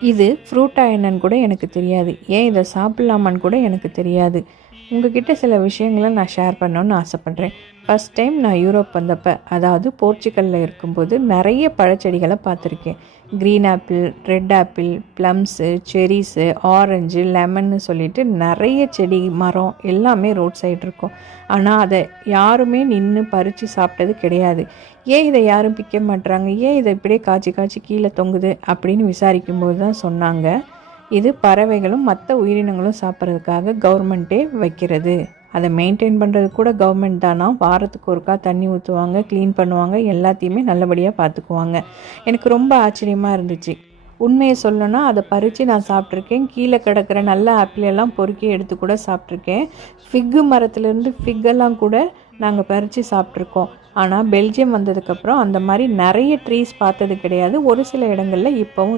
இது ஃப்ரூட்டா என்னன்னு கூட எனக்கு தெரியாது. ஏன் இதை சாப்பிட்லாமான்னு கூட எனக்கு தெரியாது. உங்ககிட்ட சில விஷயங்களை நான் ஷேர் பண்ணணுன்னு ஆசைப்பட்றேன். ஃபஸ்ட் டைம் நான் யூரோப் வந்தப்போ, அதாவது போர்ச்சுகலில் இருக்கும்போது நிறைய பழச்செடிகளை பார்த்துருக்கேன். Green apple, red apple, plums, cherries, orange, லெமன்னு சொல்லிட்டு நிறைய செடி மரம் எல்லாமே ரோட் சைடு இருக்கும். ஆனால் அதை யாருமே நின்று பறித்து சாப்பிட்டது கிடையாது. ஏன் இதை யாரும் பிக்க மாட்டுறாங்க, ஏன் இதை இப்படியே காய்ச்சி காய்ச்சி கீழே தொங்குது அப்படின்னு விசாரிக்கும்போது தான் சொன்னாங்க, இது பறவைகளும் மற்ற உயிரினங்களும் சாப்பிட்றதுக்காக கவர்மெண்ட்டே வைக்கிறது. அதை மெயின்டைன் பண்ணுறது கூட கவர்மெண்ட் தானா. வாரத்துக்கு ஒருக்கா தண்ணி ஊற்றுவாங்க, க்ளீன் பண்ணுவாங்க, எல்லாத்தையுமே நல்லபடியாக பார்த்துக்குவாங்க. எனக்கு ரொம்ப ஆச்சரியமாக இருந்துச்சு. உண்மையை சொல்லணும்னா அதை பறித்து நான் சாப்பிட்ருக்கேன். கீழே கிடக்கிற நல்ல ஆப்பிளெல்லாம் பொறுக்கி எடுத்து கூட சாப்பிட்ருக்கேன். ஃபிக்கு மரத்துலேருந்து ஃபிக்கெல்லாம் கூட நாங்கள் பறித்து சாப்பிட்ருக்கோம். ஆனால் பெல்ஜியம் வந்ததுக்கப்புறம் அந்த மாதிரி நிறைய ட்ரீஸ் பார்த்தது கிடையாது. ஒரு சில இடங்களில் இப்போவும்